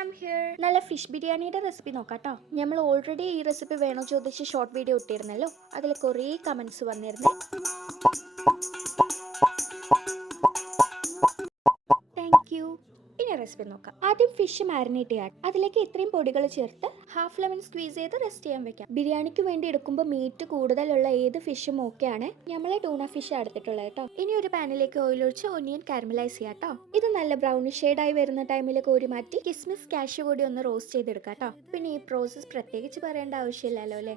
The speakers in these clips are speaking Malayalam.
I'm here. നല്ല ഫിഷ് ബിരിയാണിയുടെ റെസിപ്പി നോക്കാം കേട്ടോ. നമ്മൾ ഓൾറെഡി ഈ റെസിപ്പി വേണോ ചോദിച്ച് ഷോർട്ട് വീഡിയോ ഇട്ടിരുന്നല്ലോ. അതിൽ കുറേ കമൻസ് വന്നിരുന്നു. Thank you. ഇനി റെസിപ്പി നോക്കാം. ആദ്യം ഫിഷ് മാരിനേറ്റ് ചെയ്യാം. അതിലേക്ക് ഇത്രയും പൊടികൾ ചേർത്ത് ഹാഫ് ലെമൺ സ്ക്വീസ് ചെയ്ത് റെസ്റ്റ് ചെയ്യാൻ വെക്കാം. ബിരിയാണിക്ക് വേണ്ടി എടുക്കുമ്പോൾ മീറ്റ് കൂടുതലുള്ള ഏത് ഫിഷും ഓക്കെയാണ്. നമ്മളെ ടൂണ ഫിഷ് എടുത്തിട്ടുള്ളത് കേട്ടോ. ഇനി ഒരു പാനിലേക്ക് ഓയിൽ ഒഴിച്ച് ഒനിയൻ കാരമലൈസ് ചെയ്യാം കേട്ടോ. ഇത് നല്ല ബ്രൗണിഷ് ഷെയ്ഡായി വരുന്ന ടൈമിൽ കോരി മാറ്റി കിസ്മിസ് കാഷ്യൂ കൂടി ഒന്ന് റോസ്റ്റ് ചെയ്തെടുക്കാം കേട്ടോ. പിന്നെ ഈ പ്രോസസ് പ്രത്യേകിച്ച് പറയേണ്ട ആവശ്യമില്ലല്ലോ അല്ലേ.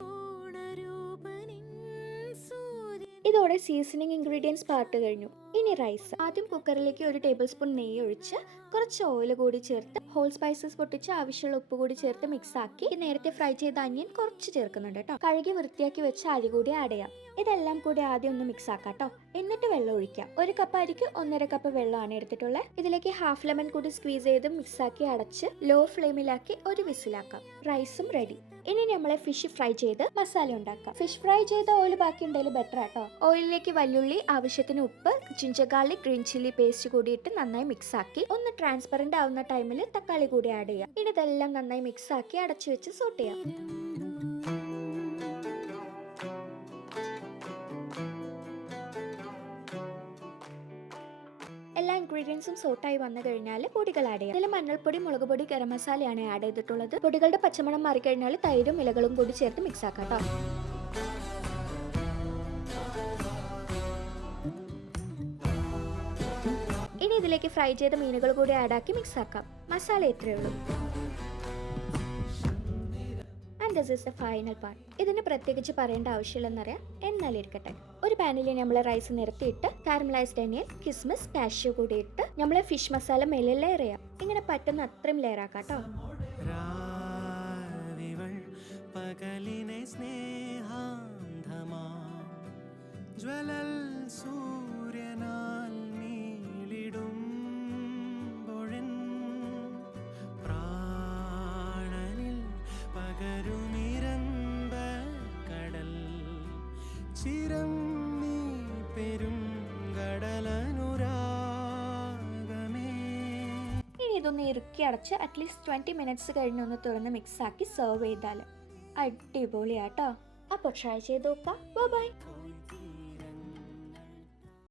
ഇതോടെ സീസണിങ് ഇൻഗ്രീഡിയൻസ് പാർട്ട് കഴിഞ്ഞു. ഇനി റൈസ്. ആദ്യം കുക്കറിലേക്ക് 1 ടേബിൾ സ്പൂൺ നെയ്യ് ഒഴിച്ച് കുറച്ച് ഓയിൽ കൂടി ചേർത്ത് ഹോൾ സ്പൈസസ് പൊട്ടിച്ച് ആവശ്യമുള്ള ഉപ്പ് കൂടി ചേർത്ത് മിക്സ് ആക്കി നേരത്തെ ഫ്രൈ ചെയ്ത അനിയൻ കുറച്ച് ചേർക്കുന്നുണ്ട് കേട്ടോ. കഴുകി വൃത്തിയാക്കി വെച്ച് അരി കൂടി ആഡ് ചെയ്യാം. ഇതെല്ലാം കൂടി ആദ്യം ഒന്ന് മിക്സ് ആക്കാം കേട്ടോ. എന്നിട്ട് വെള്ളം ഒഴിക്കാം. 1 കപ്പ് അരിക്ക് 1.5 കപ്പ് വെള്ളമാണ് എടുത്തിട്ടുള്ളത്. ഇതിലേക്ക് ഹാഫ് ലെമൺ കൂടി സ്ക്വീസ് ചെയ്ത് മിക്സ് ആക്കി അടച്ച് ലോ ഫ്ലെയിമിലാക്കി ഒരു വിസിലാക്കാം. റൈസും റെഡി. ഇനി നമ്മളെ ഫിഷ് ഫ്രൈ ചെയ്ത് മസാല ഉണ്ടാക്കാം. ഫിഷ് ഫ്രൈ ചെയ്ത ഓയിൽ ബാക്കി ഉണ്ടെങ്കിൽ ബെറ്റർ ആട്ടോ. ഓയിലിലേക്ക് വല്യുള്ളി, ആവശ്യത്തിന് ഉപ്പ്, ginger garlic, green chilli paste കൂടി ഇട്ട് നന്നായി മിക്സ് ആക്കി ഒന്ന് ട്രാൻസ്പെറന്റ് ആവുന്ന ടൈമിൽ തക്കാളി കൂടി ആഡ് ചെയ്യാം. ഇനി ഇതെല്ലാം നന്നായി മിക്സ് ആക്കി അടച്ചു വെച്ച് സോട്ട് ചെയ്യാം. എല്ലാ ഇൻഗ്രീഡിയൻസും സോട്ടായി വന്നു കഴിഞ്ഞാൽ പൊടികൾ ആഡ് ചെയ്യാം. ഇതിൽ മഞ്ഞൾപ്പൊടി, മുളക് പൊടി, ഗരം മസാലയാണ് ആഡ് ചെയ്തിട്ടുള്ളത്. പൊടികളുടെ പച്ചമണം മാറിക്കഴിഞ്ഞാൽ തൈരും ഇലകളും കൂടി ചേർത്ത് മിക്സ് ആക്കാം കേട്ടോ. ഇനി ഇതിലേക്ക് ഫ്രൈ ചെയ്ത മീനുകൾ കൂടി ആഡ് ആക്കി മിക്സ് ആക്കാം. മസാല ഇത്രയേ ഉള്ളൂ. And this is the final part. ഇതിന് പ്രത്യേകിച്ച് പറയേണ്ട ആവശ്യമില്ലെന്നറിയാം, എന്നാലും ഇരിക്കട്ടെ. ഒരു പാനിൽ നമ്മൾ റൈസ് നിരത്തിയിട്ട് കാരമലൈസ്ഡ് അനിയൻ, കിസ്മിസ്, കാഷ്യൂ കൂടി ഇട്ട് നമ്മളെ ഫിഷ് മസാല മേലെ ലെയർ ചെയ്യാം. ഇങ്ങനെ പറ്റുന്ന അത്രയും ലെയർ ആക്കാം കേട്ടോ. ഇനി ഇതൊന്ന് ഇറുക്കി അടച്ച് അറ്റ്ലീസ്റ്റ് 20 മിനിറ്റ്സ് കഴിഞ്ഞൊന്ന് തുറന്ന് മിക്സ് ആക്കി സെർവ് ചെയ്താൽ അടിപൊളിയാട്ടോ. അപ്പോൾ ട്രൈ ചെയ്ത് നോക്കാം. ബൈ.